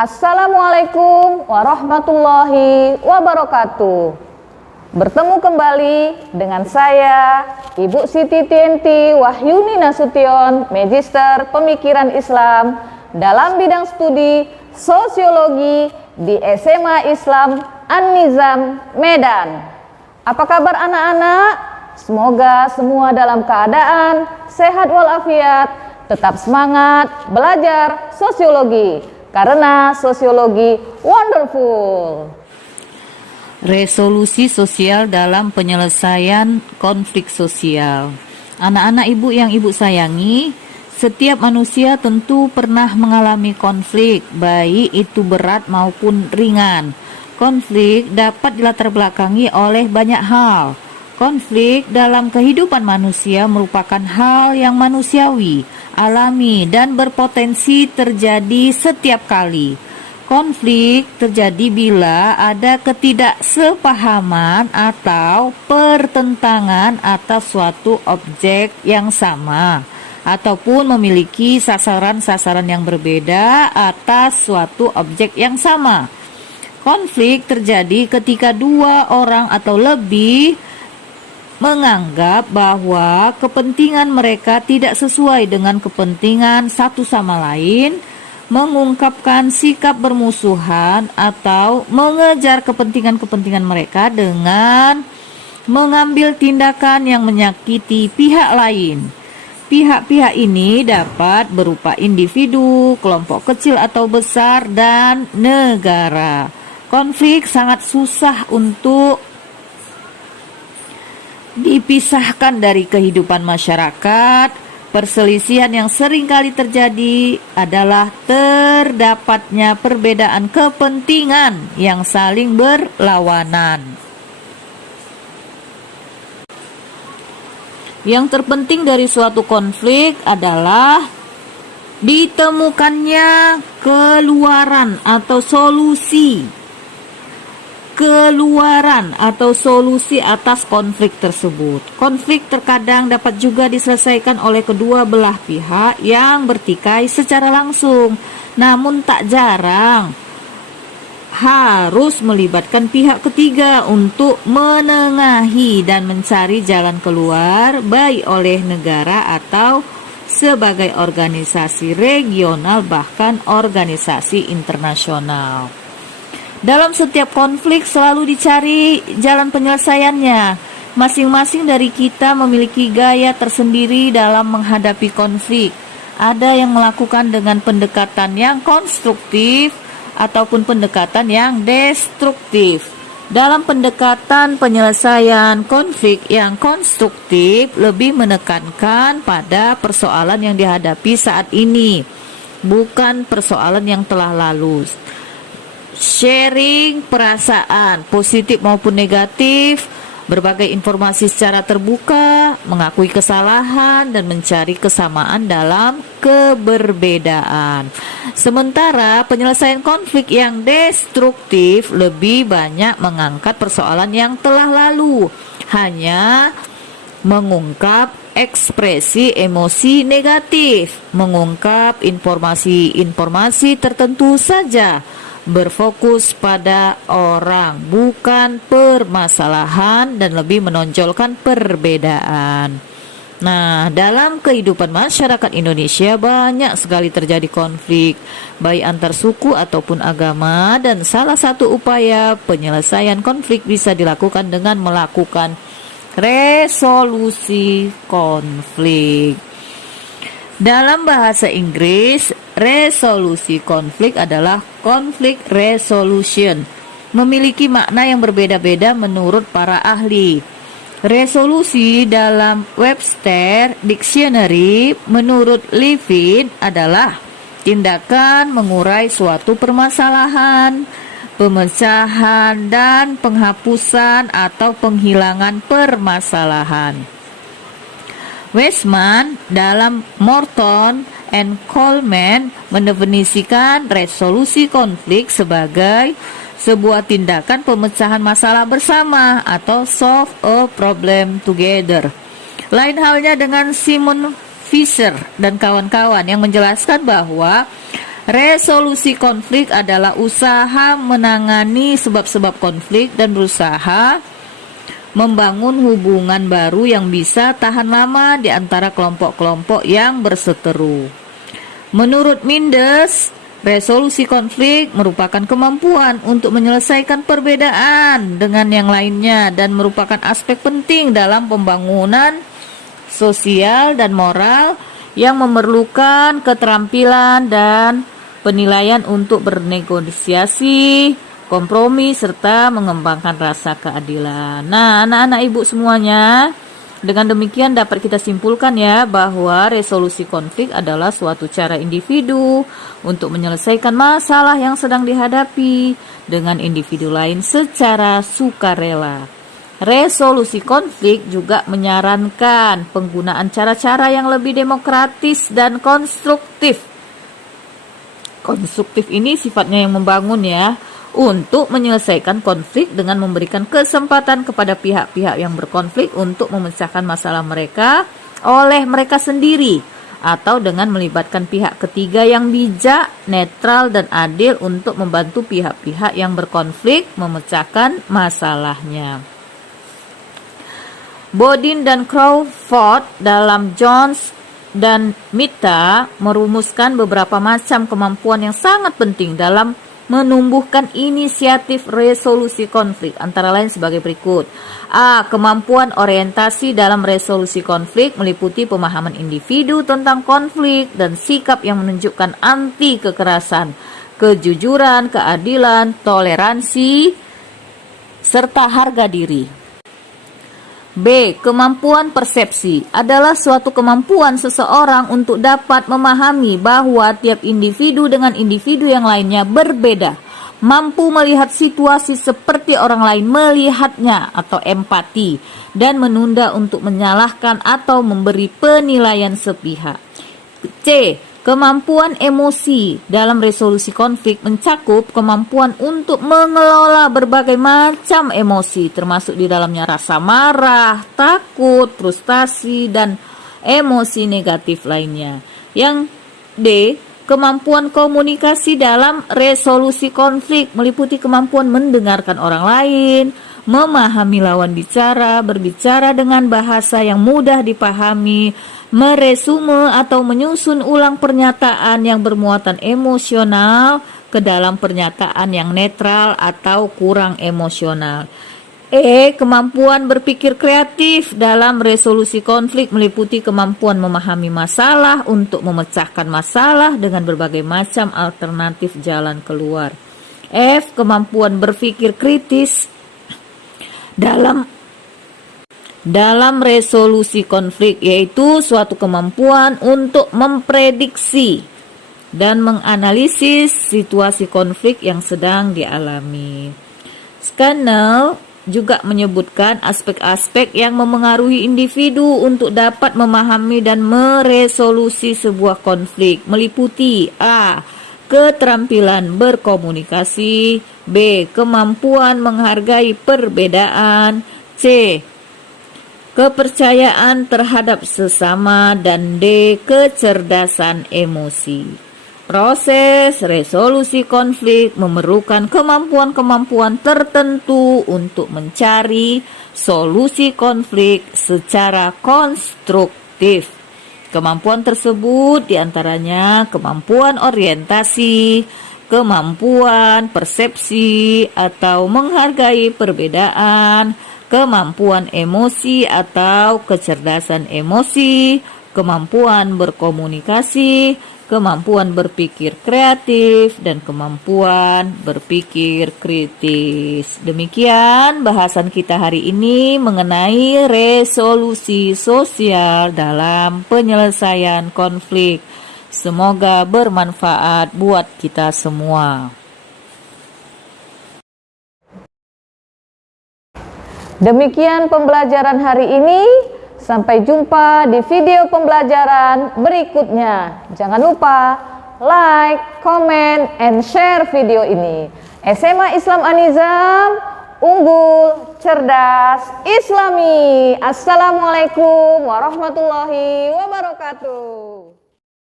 Assalamualaikum warahmatullahi wabarakatuh. Bertemu kembali dengan saya, Ibu Siti Tienti Wahyuni Nasution, Magister Pemikiran Islam dalam bidang studi Sosiologi di SMA Islam An-Nizam, Medan. Apa kabar anak-anak? Semoga semua dalam keadaan sehat walafiat, tetap semangat belajar sosiologi. Karena sosiologi wonderful. Resolusi sosial dalam penyelesaian konflik sosial. Anak-anak ibu yang ibu sayangi, setiap manusia tentu pernah mengalami konflik, baik itu berat maupun ringan. Konflik dapat dilatar belakangi oleh banyak hal. Konflik dalam kehidupan manusia merupakan hal yang manusiawi, alami, dan berpotensi terjadi setiap kali. Konflik terjadi bila ada ketidaksepahaman atau pertentangan atas suatu objek yang sama, ataupun memiliki sasaran-sasaran yang berbeda atas suatu objek yang sama. Konflik terjadi ketika dua orang atau lebih menganggap bahwa kepentingan mereka tidak sesuai dengan kepentingan satu sama lain, mengungkapkan sikap bermusuhan, atau mengejar kepentingan-kepentingan mereka dengan mengambil tindakan yang menyakiti pihak lain. Pihak-pihak ini dapat berupa individu, kelompok kecil atau besar, dan negara. Konflik sangat susah untuk dipisahkan dari kehidupan masyarakat. Perselisihan yang sering kali terjadi adalah terdapatnya perbedaan kepentingan yang saling berlawanan. Yang terpenting dari suatu konflik adalah ditemukannya keluaran atau solusi atas konflik tersebut. Konflik terkadang dapat juga diselesaikan oleh kedua belah pihak yang bertikai secara langsung, namun tak jarang harus melibatkan pihak ketiga untuk menengahi dan mencari jalan keluar, baik oleh negara atau sebagai organisasi regional, bahkan organisasi internasional. Dalam setiap konflik selalu dicari jalan penyelesaiannya. Masing-masing dari kita memiliki gaya tersendiri dalam menghadapi konflik. Ada yang melakukan dengan pendekatan yang konstruktif ataupun pendekatan yang destruktif. Dalam pendekatan penyelesaian konflik yang konstruktif lebih menekankan pada persoalan yang dihadapi saat ini, bukan persoalan yang telah lalu. Sharing perasaan positif maupun negatif, berbagai informasi secara terbuka, mengakui kesalahan, dan mencari kesamaan dalam keberbedaan. Sementara penyelesaian konflik yang destruktif lebih banyak mengangkat persoalan yang telah lalu, hanya mengungkap ekspresi emosi negatif, mengungkap informasi-informasi tertentu saja, berfokus pada orang, bukan permasalahan, dan lebih menonjolkan perbedaan. Nah, dalam kehidupan masyarakat Indonesia banyak sekali terjadi konflik, baik antar suku ataupun agama, dan salah satu upaya penyelesaian konflik bisa dilakukan dengan melakukan resolusi konflik. Dalam bahasa Inggris, resolusi konflik adalah conflict resolution. Memiliki makna yang berbeda-beda menurut para ahli. Resolusi dalam Webster Dictionary menurut Levin adalah tindakan mengurai suatu permasalahan, pemecahan, dan penghapusan atau penghilangan permasalahan. Weisman dalam Morton and Coleman mendefinisikan resolusi konflik sebagai sebuah tindakan pemecahan masalah bersama atau solve a problem together. Lain halnya dengan Simon Fisher dan kawan-kawan yang menjelaskan bahwa Resolusi konflik adalah usaha menangani sebab-sebab konflik dan berusaha membangun hubungan baru yang bisa tahan lama di antara kelompok-kelompok yang berseteru. Menurut Mendes, resolusi konflik merupakan kemampuan untuk menyelesaikan perbedaan dengan yang lainnya dan merupakan aspek penting dalam pembangunan sosial dan moral yang memerlukan keterampilan dan penilaian untuk bernegosiasi, kompromi, serta mengembangkan rasa keadilan. Nah, anak-anak ibu semuanya, dengan demikian dapat kita simpulkan ya bahwa resolusi konflik adalah suatu cara individu untuk menyelesaikan masalah yang sedang dihadapi dengan individu lain secara sukarela. Resolusi konflik juga menyarankan penggunaan cara-cara yang lebih demokratis dan konstruktif. Konstruktif ini sifatnya yang membangun ya, untuk menyelesaikan konflik dengan memberikan kesempatan kepada pihak-pihak yang berkonflik untuk memecahkan masalah mereka oleh mereka sendiri atau dengan melibatkan pihak ketiga yang bijak, netral, dan adil untuk membantu pihak-pihak yang berkonflik memecahkan masalahnya. Bodin dan Crawford dalam Jones dan Mita merumuskan beberapa macam kemampuan yang sangat penting dalam menumbuhkan inisiatif resolusi konflik, antara lain sebagai berikut. A. Kemampuan orientasi dalam resolusi konflik meliputi pemahaman individu tentang konflik dan sikap yang menunjukkan anti kekerasan, kejujuran, keadilan, toleransi, serta harga diri. B. Kemampuan persepsi adalah suatu kemampuan seseorang untuk dapat memahami bahwa tiap individu dengan individu yang lainnya berbeda, mampu melihat situasi seperti orang lain melihatnya atau empati, dan menunda untuk menyalahkan atau memberi penilaian sepihak. C. Kemampuan emosi dalam resolusi konflik mencakup kemampuan untuk mengelola berbagai macam emosi, termasuk di dalamnya rasa marah, takut, frustasi, dan emosi negatif lainnya. Yang D. Kemampuan komunikasi dalam resolusi konflik meliputi kemampuan mendengarkan orang lain, memahami lawan bicara, berbicara dengan bahasa yang mudah dipahami, meresume atau menyusun ulang pernyataan yang bermuatan emosional ke dalam pernyataan yang netral atau kurang emosional. E. Kemampuan berpikir kreatif dalam resolusi konflik meliputi kemampuan memahami masalah untuk memecahkan masalah dengan berbagai macam alternatif jalan keluar. F. Kemampuan berpikir kritis dalam resolusi konflik, yaitu suatu kemampuan untuk memprediksi dan menganalisis situasi konflik yang sedang dialami. Scannell juga menyebutkan aspek-aspek yang memengaruhi individu untuk dapat memahami dan meresolusi sebuah konflik, meliputi A. Keterampilan berkomunikasi, B. Kemampuan menghargai perbedaan, C. Kepercayaan terhadap sesama, dan D. Kecerdasan emosi. Proses resolusi konflik memerlukan kemampuan-kemampuan tertentu untuk mencari solusi konflik secara konstruktif. Kemampuan tersebut diantaranya kemampuan orientasi, kemampuan persepsi atau menghargai perbedaan, kemampuan emosi atau kecerdasan emosi, kemampuan berkomunikasi, kemampuan berpikir kreatif, dan kemampuan berpikir kritis. Demikian bahasan kita hari ini mengenai resolusi sosial dalam penyelesaian konflik. Semoga bermanfaat buat kita semua. Demikian pembelajaran hari ini. Sampai jumpa di video pembelajaran berikutnya. Jangan lupa like, comment, and share video ini. SMA Islam An-Nizam, unggul, cerdas, Islami. Assalamualaikum warahmatullahi wabarakatuh.